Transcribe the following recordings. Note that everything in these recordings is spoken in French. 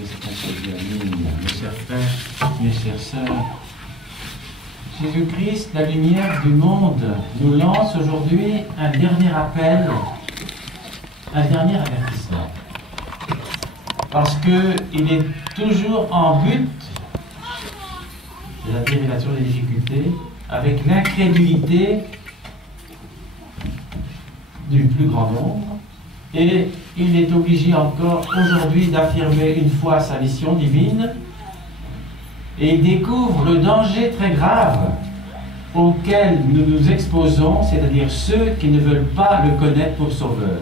Mes chers frères, mes chères sœurs, Jésus-Christ, la lumière du monde, nous lance aujourd'hui un dernier appel, un dernier avertissement. Parce qu'il est toujours en but, c'est-à-dire il a toujours des difficultés, avec l'incrédulité du plus grand nombre, et il est obligé encore aujourd'hui d'affirmer une fois sa mission divine, et il découvre le danger très grave auquel nous nous exposons, c'est-à-dire ceux qui ne veulent pas le connaître pour sauveur.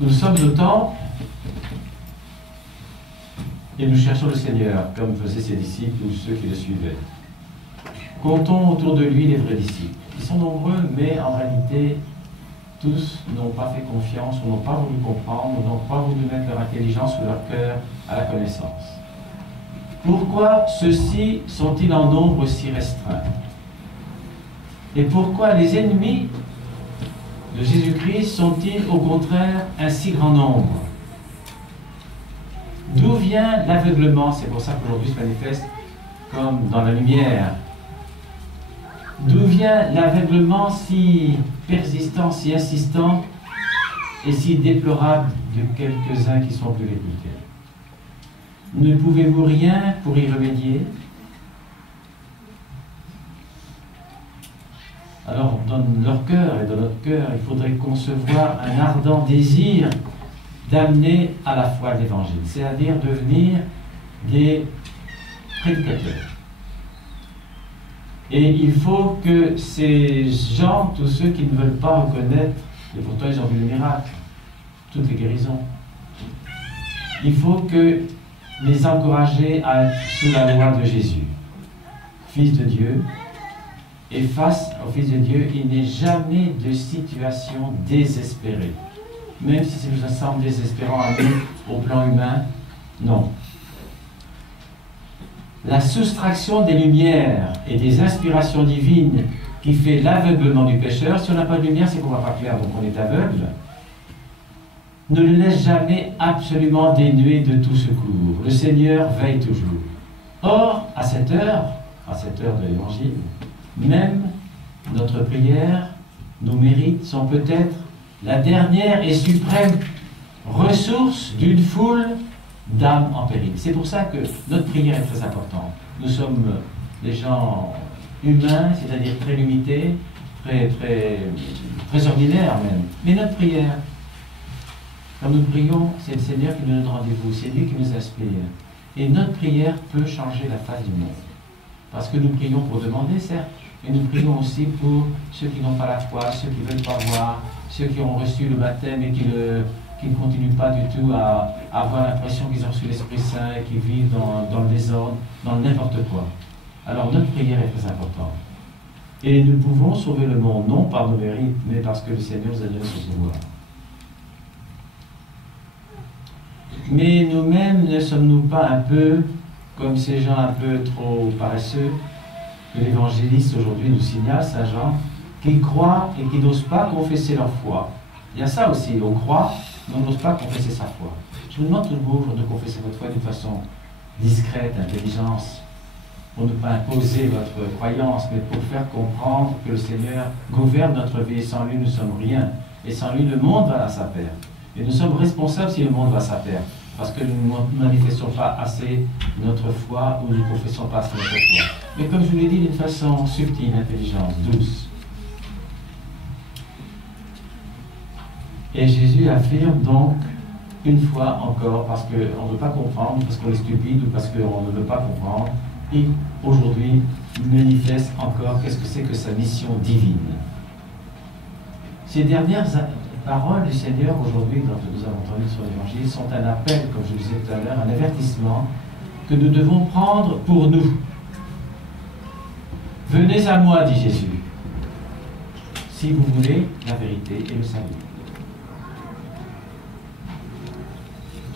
Nous sommes au temple et nous cherchons le Seigneur, comme faisaient ses disciples ou ceux qui le suivaient. Comptons autour de lui les vrais disciples. Ils sont nombreux, mais en réalité, tous n'ont pas fait confiance, ou n'ont pas voulu comprendre, ou n'ont pas voulu mettre leur intelligence ou leur cœur à la connaissance. Pourquoi ceux-ci sont-ils en nombre si restreint? Et pourquoi les ennemis de Jésus-Christ sont-ils au contraire un si grand nombre? D'où vient l'aveuglement? C'est pour ça qu'aujourd'hui se manifeste comme dans la lumière. D'où vient l'aveuglement si persistant, si insistant et si déplorable de quelques-uns qui sont plus républicains? Ne pouvez-vous rien pour y remédier? Alors, dans leur cœur et dans notre cœur, il faudrait concevoir un ardent désir d'amener à la foi l'Évangile, c'est-à-dire devenir des prédicateurs. Et il faut que ces gens, tous ceux qui ne veulent pas reconnaître, et pourtant ils ont vu le miracle, toutes les guérisons, il faut que les encourager à être sous la loi de Jésus, Fils de Dieu. Et face au Fils de Dieu, il n'est jamais de situation désespérée. Même si ça nous semble désespérant à nous, au plan humain, non. La soustraction des lumières et des inspirations divines qui fait l'aveuglement du pécheur, si on n'a pas de lumière, c'est qu'on ne voit pas clair, donc on est aveugle, ne le laisse jamais absolument dénué de tout secours. Le Seigneur veille toujours. Or, à cette heure de l'Évangile, même notre prière, nos mérites sont peut-être la dernière et suprême ressource d'une foule d'âmes en péril. C'est pour ça que notre prière est très importante. Nous sommes des gens humains, c'est-à-dire très limités, très ordinaires même. Mais notre prière, quand nous prions, c'est le Seigneur qui nous donne rendez-vous, c'est lui qui nous inspire. Et notre prière peut changer la face du monde. Parce que nous prions pour demander, certes, mais nous prions aussi pour ceux qui n'ont pas la foi, ceux qui ne veulent pas voir, ceux qui ont reçu le baptême et qui ne continuent pas du tout à avoir l'impression qu'ils ont reçu l'Esprit Saint et qui vivent dans le désordre, dans n'importe quoi. Alors notre prière est très importante. Et nous pouvons sauver le monde, non par nos mérites, mais parce que le Seigneur nous a donné son pouvoir. Mais nous-mêmes, ne sommes-nous pas un peu comme ces gens un peu trop paresseux que l'évangéliste aujourd'hui nous signale, Saint Jean, qui croient et qui n'osent pas confesser leur foi? Il y a ça aussi, on croit, mais on n'ose pas confesser sa foi. Je vous demande toujours de confesser votre foi d'une façon discrète, intelligence, pour ne pas imposer votre croyance, mais pour faire comprendre que le Seigneur gouverne notre vie, et sans lui nous ne sommes rien, et sans lui le monde va à sa perte. Et nous sommes responsables si le monde va à sa perte, parce que nous ne manifestons pas assez notre foi ou nous ne confessons pas assez notre foi. Mais comme je vous l'ai dit, d'une façon subtile, intelligente, douce. Et Jésus affirme donc, une fois encore, parce qu'on ne veut pas comprendre, parce qu'on est stupide ou parce qu'on ne veut pas comprendre, et aujourd'hui manifeste encore qu'est-ce que c'est que sa mission divine. Ces dernières paroles du Seigneur aujourd'hui, dont nous avons entendu sur l'Évangile, sont un appel, comme je le disais tout à l'heure, un avertissement que nous devons prendre pour nous. Venez à moi, dit Jésus, si vous voulez la vérité et le salut.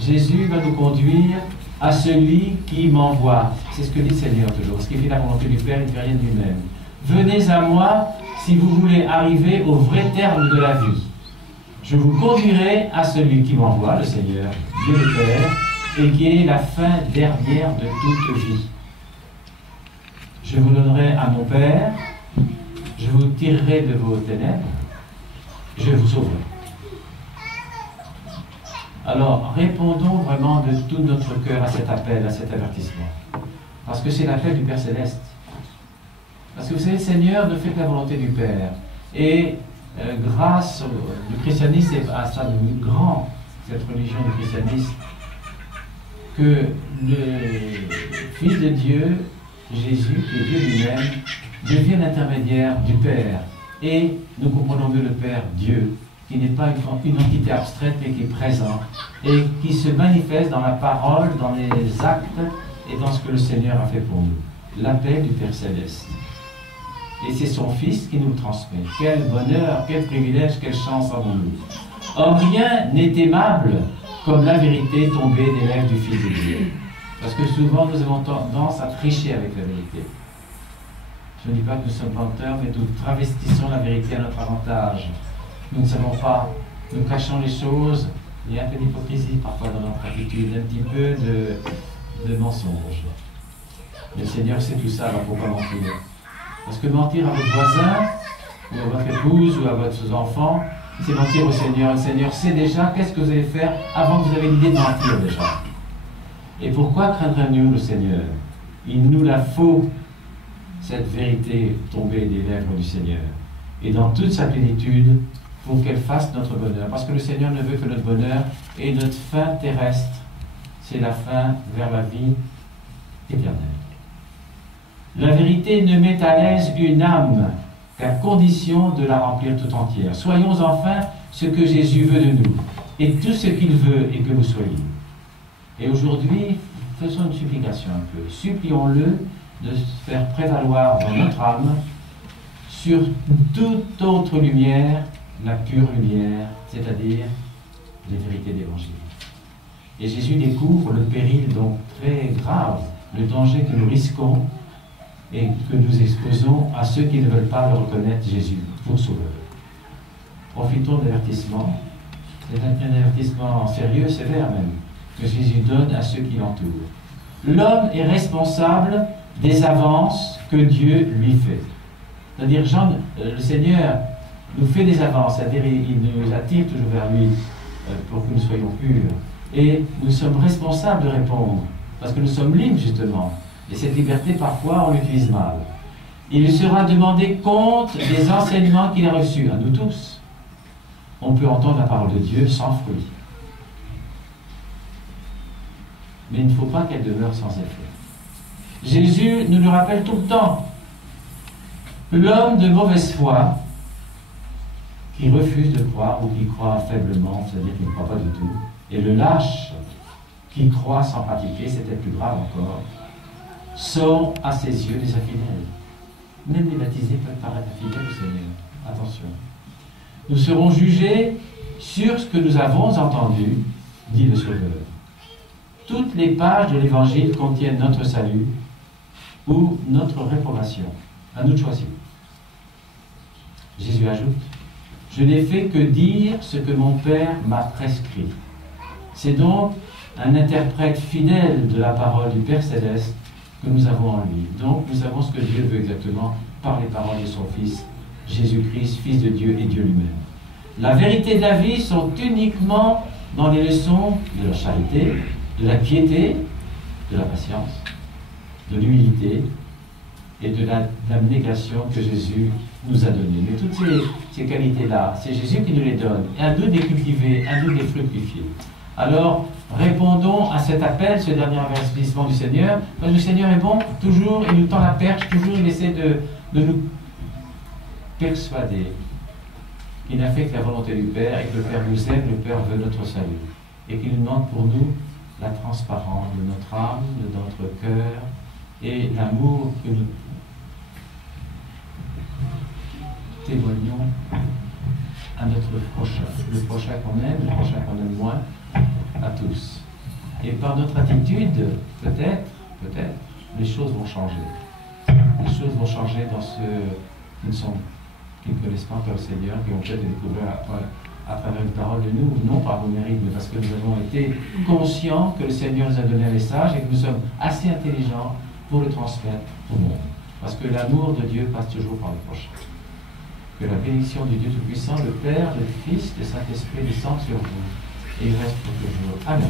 Jésus va nous conduire à celui qui m'envoie. C'est ce que dit le Seigneur toujours. Ce qui fait la volonté du Père, il ne fait rien de lui-même. Venez à moi si vous voulez arriver au vrai terme de la vie. Je vous conduirai à celui qui m'envoie, le Seigneur, Dieu le Père, et qui est la fin dernière de toute vie. Je vous donnerai à mon Père, je vous tirerai de vos ténèbres, je vous sauverai. Alors, répondons vraiment de tout notre cœur à cet appel, à cet avertissement. Parce que c'est l'appel du Père Céleste. Parce que vous savez, le Seigneur ne fait que la volonté du Père. Et grâce au christianisme, et à ça devenu grand, cette religion du christianisme, que le Fils de Dieu, Jésus, qui est Dieu lui-même, devient l'intermédiaire du Père. Et nous comprenons mieux le Père, Dieu, qui n'est pas une entité abstraite, mais qui est présent, et qui se manifeste dans la parole, dans les actes, et dans ce que le Seigneur a fait pour nous. L'appel du Père Céleste. Et c'est son Fils qui nous le transmet. Quel bonheur, quel privilège, quelle chance avons-nous. Or, rien n'est aimable comme la vérité tombée des lèvres du Fils de Dieu. Parce que souvent, nous avons tendance à tricher avec la vérité. Je ne dis pas que nous sommes menteurs, mais nous travestissons la vérité à notre avantage. Nous ne savons pas, nous cachons les choses. Il y a un peu d'hypocrisie parfois dans notre attitude, un petit peu de mensonge. Mais le Seigneur sait tout ça, alors pourquoi mentir? Parce que mentir à votre voisin, ou à votre épouse, ou à vos enfants, c'est mentir au Seigneur. Le Seigneur sait déjà qu'est-ce que vous allez faire avant que vous avez l'idée de mentir déjà. Et pourquoi craindrons-nous le Seigneur? Il nous la faut, cette vérité tombée des lèvres du Seigneur. Et dans toute sa plénitude, pour qu'elle fasse notre bonheur. Parce que le Seigneur ne veut que notre bonheur et notre fin terrestre. C'est la fin vers la vie éternelle. La vérité ne met à l'aise une âme qu'à condition de la remplir tout entière. Soyons enfin ce que Jésus veut de nous, et tout ce qu'il veut est que vous soyez. Et aujourd'hui, faisons une supplication un peu. Supplions-le de se faire prévaloir dans notre âme sur toute autre lumière, la pure lumière, c'est-à-dire les vérités d'Évangile. Et Jésus découvre le péril donc très grave, le danger que nous risquons et que nous exposons à ceux qui ne veulent pas le reconnaître Jésus pour sauveur. Profitons de l'avertissement. C'est un avertissement sérieux, sévère même, que Jésus donne à ceux qui l'entourent. L'homme est responsable des avances que Dieu lui fait. C'est-à-dire, le Seigneur nous fait des avances, c'est-à-dire il nous attire toujours vers lui pour que nous soyons purs. Et nous sommes responsables de répondre, parce que nous sommes libres justement. Et cette liberté, parfois, on l'utilise mal. Il lui sera demandé compte des enseignements qu'il a reçus, à nous tous. On peut entendre la parole de Dieu sans fruit. Mais il ne faut pas qu'elle demeure sans effet. Jésus nous le rappelle tout le temps. L'homme de mauvaise foi, qui refuse de croire ou qui croit faiblement, c'est-à-dire qui ne croit pas du tout, et le lâche, qui croit sans pratiquer, c'était plus grave encore, sont à ses yeux des infidèles. Même les baptisés peuvent paraître infidèles au Seigneur. Attention. Nous serons jugés sur ce que nous avons entendu, dit le Sauveur. Toutes les pages de l'Évangile contiennent notre salut ou notre réprobation. À nous de choisir. Jésus ajoute, « Je n'ai fait que dire ce que mon Père m'a prescrit. » C'est donc un interprète fidèle de la parole du Père Céleste que nous avons en lui. Donc nous savons ce que Dieu veut exactement par les paroles de son Fils, Jésus-Christ, Fils de Dieu et Dieu lui-même. La vérité de la vie sont uniquement dans les leçons de la charité, de la piété, de la patience, de l'humilité et de l'abnégation que Jésus nous a données. Mais toutes ces qualités-là, c'est Jésus qui nous les donne. Et à nous de les cultiver, à nous de les fructifier. Alors, répondons à cet appel, ce dernier avertissement du Seigneur, parce que le Seigneur est bon, toujours, il nous tend la perche, toujours il essaie de nous persuader qu'il n'a fait que la volonté du Père, et que le Père nous aime, le Père veut notre salut, et qu'il nous demande pour nous la transparence de notre âme, de notre cœur, et l'amour que nous témoignons à notre prochain, le prochain qu'on aime, le prochain qu'on aime moins, à tous. Et par notre attitude, peut-être, les choses vont changer. Les choses vont changer dans ceux qui ne connaissent pas encore le Seigneur, qui vont peut-être le découvrir à travers une parole de nous, non par vos mérites, mais parce que nous avons été conscients que le Seigneur nous a donné un message et que nous sommes assez intelligents pour le transmettre au monde. Parce que l'amour de Dieu passe toujours par le prochain. Que la bénédiction du Dieu Tout-Puissant, le Père, le Fils, le Saint-Esprit descende sur vous et il reste pour toujours. Amen.